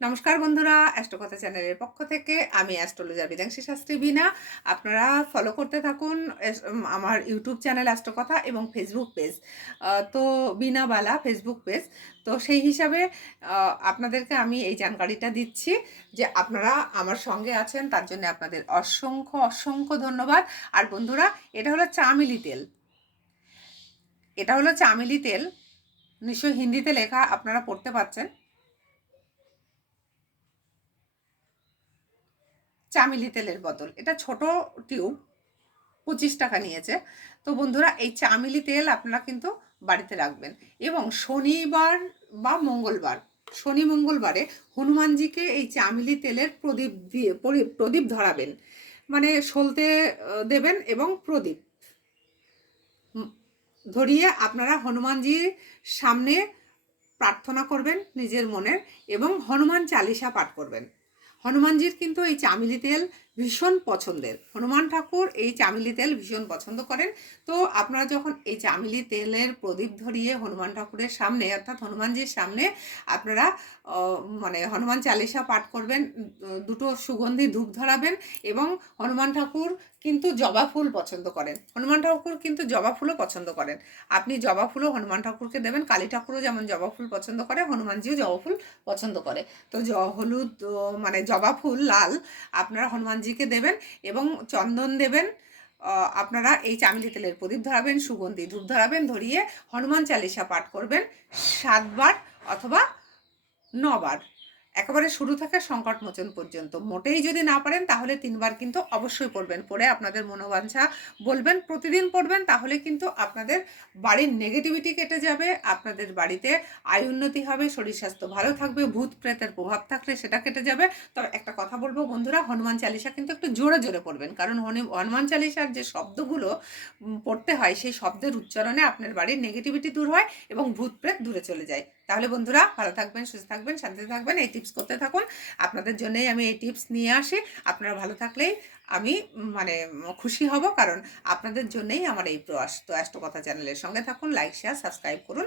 নমস্কার বন্ধুরা, অ্যাস্ট্রোকথা চ্যানেলের পক্ষ থেকে আমি অ্যাস্ট্রোলজার বিদাংশী শাস্ত্রী বিনা আপনারা ফলো করতে থাকুন আমার ইউটিউব চ্যানেল অ্যাস্ট্রোকথা এবং ফেসবুক পেজ তো বিনাবালা ফেসবুক পেজ তো সেই হিসাবে আপনাদেরকে আমি এই জানকারিটা দিচ্ছি যে আপনারা আমার সঙ্গে আছেন, তার জন্য আপনাদের অসংখ্য অসংখ্য ধন্যবাদ। আর বন্ধুরা, এটা হলো চামেলি তেল। এটা হলো চামেলি তেল। নিশ্চয়ই হিন্দিতে লেখা আপনারা পড়তে পাচ্ছেন চামেলি তেলের বোতল এটা ছোট টিউব, পঁচিশ টাকা নিয়েছে। তো বন্ধুরা, এই চামেলি তেল আপনারা কিন্তু বাড়িতে রাখবেন। এবং শনিবার বা মঙ্গলবার, শনি মঙ্গলবারে হনুমানজিকে এই চামেলি তেলের প্রদীপ দিয়ে প্রদীপ ধরাবেন। মানে সলতে দেবেন এবং প্রদীপ ধরিয়ে আপনারা হনুমানজির সামনে প্রার্থনা করবেন নিজের মনের এবং হনুমান চালিসা পাঠ করবেন। হনুমানজির কিন্তু এই চামেলি তেল ভীষণ পছন্দের। হনুমান ঠাকুর এই চামেলি তেল ভীষণ পছন্দ করেন। তো আপনারা যখন এই চামেলি তেলের প্রদীপ ধরিয়ে হনুমান ঠাকুরের সামনে, অর্থাৎ হনুমানজির সামনে আপনারা মানে হনুমান চালিসা পাঠ করবেন দুটো সুগন্ধি ধূপ ধরাবেন এবং হনুমান ঠাকুর কিন্তু জবা ফুল পছন্দ করেন। হনুমান ঠাকুর কিন্তু জবা ফুলও পছন্দ করেন। আপনি জবা ফুলও হনুমান ঠাকুরকে দেবেন, কালী ঠাকুরও যেমন জবা ফুল পছন্দ করে, হনুমানজিও জবা ফুল পছন্দ করে। তো জ, হলুদ মানে জবা ফুল, লাল, আপনারা হনুমানজিকে দেবেন এবং চন্দন দেবেন। আপনারা এই চামেলি তেলের প্রদীপ ধরাবেন, সুগন্ধি ধূপ ধরাবেন, ধরিয়ে হনুমান চালিসা পাঠ করবেন সাতবার অথবা নবার। একেবারে শুরু থেকে সংকট মোচন পর্যন্ত। মোটেই যদি না পারেন, তাহলে তিনবার কিন্তু অবশ্যই পড়বেন। পড়ে আপনাদের মনোবাঞ্ছা বলবেন, প্রতিদিন পড়বেন, তাহলে কিন্তু আপনাদের বাড়ির নেগেটিভিটি কেটে যাবে, আপনাদের বাড়িতে আয় উন্নতি হবে, শরীর স্বাস্থ্য ভালো থাকবে, ভূত প্রেতের প্রভাব থাকলে সেটা কেটে যাবে। তবে একটা কথা বলব বন্ধুরা, হনুমান চালিসা কিন্তু একটু জোরে জোরে পড়বেন। কারণ হনি- হনুমান চালিসার যে শব্দগুলো পড়তে হয়, সেই শব্দের উচ্চারণে আপনার বাড়ির নেগেটিভিটি দূর হয় এবং ভূত প্রেত দূরে চলে যায়। তাহলে বন্ধুরা ভালো থাকবেন, সুস্থ থাকবেন, শান্তিতে থাকবেন, এই টিপস করতে থাকুন। আপনাদের জন্যই আমি এই টিপস নিয়ে আসি। আপনারা ভালো থাকলেই আমি মানে খুশি হব কারণ আপনাদের জন্যই আমার এই প্রয়াস অ্যাস্ট্রো কথা চ্যানেলের সঙ্গে থাকুন লাইক শেয়ার সাবস্ক্রাইব করুন।